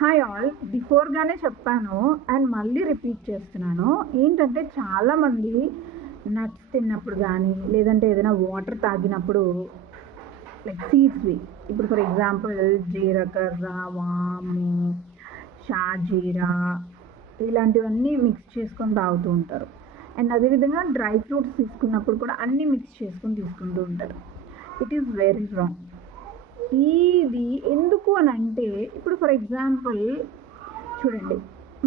Hi all. బిఫోర్గానే చెప్పాను and మళ్ళీ repeat చేస్తున్నాను. ఏంటంటే చాలామంది నట్స్ తిన్నప్పుడు కానీ లేదంటే ఏదైనా వాటర్ తాగినప్పుడు లైక్ సీడ్స్వి, ఇప్పుడు ఫర్ ఎగ్జాంపుల్ జీలకర్ర, వాము, షాజీరా ఇలాంటివన్నీ మిక్స్ చేసుకొని తాగుతూ ఉంటారు. అండ్ అదేవిధంగా డ్రై ఫ్రూట్స్ తీసుకున్నప్పుడు కూడా అన్నీ మిక్స్ చేసుకొని తీసుకుంటూ ఉంటారు. It is very wrong. ఇది ఎందుకు అని అంటే, ఇప్పుడు ఫర్ ఎగ్జాంపుల్ చూడండి,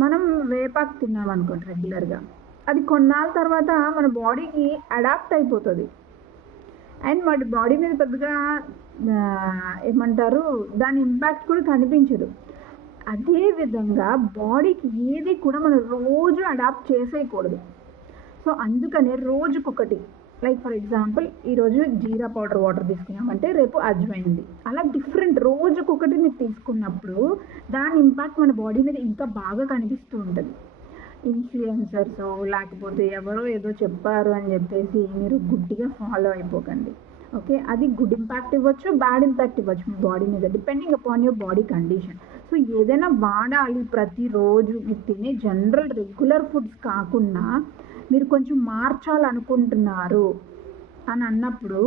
మనం వేపాకు తిన్నాం అనుకోండి రెగ్యులర్గా, అది కొన్నాళ్ళ తర్వాత మన బాడీకి అడాప్ట్ అయిపోతుంది అండ్ వాటి బాడీ మీద పెద్దగా ఏమంటారు దాని ఇంపాక్ట్ కూడా కనిపించదు. అదేవిధంగా బాడీకి ఏది కూడా మనం రోజు అడాప్ట్ చేసేయకూడదు. సో అందుకనే రోజుకొకటి, లైక్ ఫర్ ఎగ్జాంపుల్ ఈరోజు జీరా పౌడర్ వాటర్ తీసుకున్నామంటే రేపు అజ్వైన్ది, అలా డిఫరెంట్ రోజుకొకటి మీరు తీసుకున్నప్పుడు దాని ఇంపాక్ట్ మన బాడీ మీద ఇంకా బాగా కనిపిస్తూ ఉంటుంది. ఇన్ఫ్లుయెన్సర్స్ లేకపోతే ఎవరో ఏదో చెప్పారు అని చెప్పేసి మీరు గుడ్డిగా ఫాలో అయిపోకండి. ఓకే, అది గుడ్ ఇంపాక్ట్ ఇవ్వచ్చు, బ్యాడ్ ఇంపాక్ట్ ఇవ్వచ్చు మీ బాడీ మీద, depending upon your body condition. So ఏదైనా వాడాలి ప్రతిరోజు, మీరు తినే జనరల్ రెగ్యులర్ ఫుడ్స్ కాకుండా మీరు కొంచెం మార్చాలనుకుంటున్నారు అని అన్నప్పుడు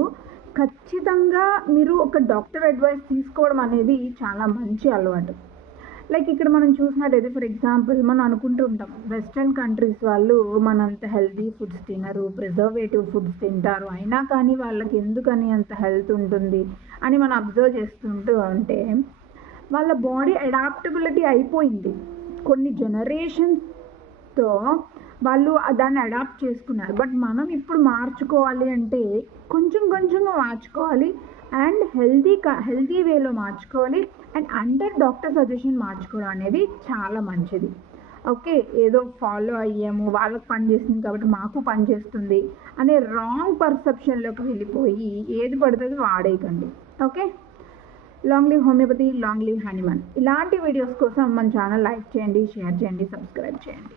ఖచ్చితంగా మీరు ఒక డాక్టర్ అడ్వైస్ తీసుకోవడం అనేది చాలా మంచి అలవాటు. లైక్ ఇక్కడ మనం చూసినట్టయితే ఫర్ ఎగ్జాంపుల్ మనం అనుకుంటూ ఉంటాం వెస్ట్రన్ కంట్రీస్ వాళ్ళు మనంత హెల్తీ ఫుడ్స్ తినరు, ప్రిజర్వేటివ్ ఫుడ్స్ తింటారు, అయినా కానీ వాళ్ళకి ఎందుకని అంత హెల్త్ ఉంటుంది అని మనం అబ్జర్వ్ చేస్తుంటూ ఉంటే వాళ్ళ బాడీ అడాప్టబిలిటీ అయిపోయింది. కొన్ని జనరేషన్స్తో వాళ్ళు దాన్ని అడాప్ట్ చేసుకున్నారు. బట్ మనం ఇప్పుడు మార్చుకోవాలి అంటే కొంచెం కొంచెంగా మార్చుకోవాలి అండ్ హెల్తీ వేలో మార్చుకోవాలి అండ్ అండర్ డాక్టర్ సజెషన్ మార్చుకోవడం అనేది చాలా మంచిది. ఓకే, ఏదో ఫాలో అయ్యాము వాళ్ళకి పని చేస్తుంది కాబట్టి మాకు పని చేస్తుంది అనే రాంగ్ పర్సెప్షన్లోకి వెళ్ళిపోయి ఏది పడుతుంది వాడేయకండి. Okay, long live homeopathy, long live Hahnemann. ఇలాంటి వీడియోస్ కోసం మన ఛానల్ లైక్ చేయండి, షేర్ చేయండి, సబ్స్క్రైబ్ చేయండి.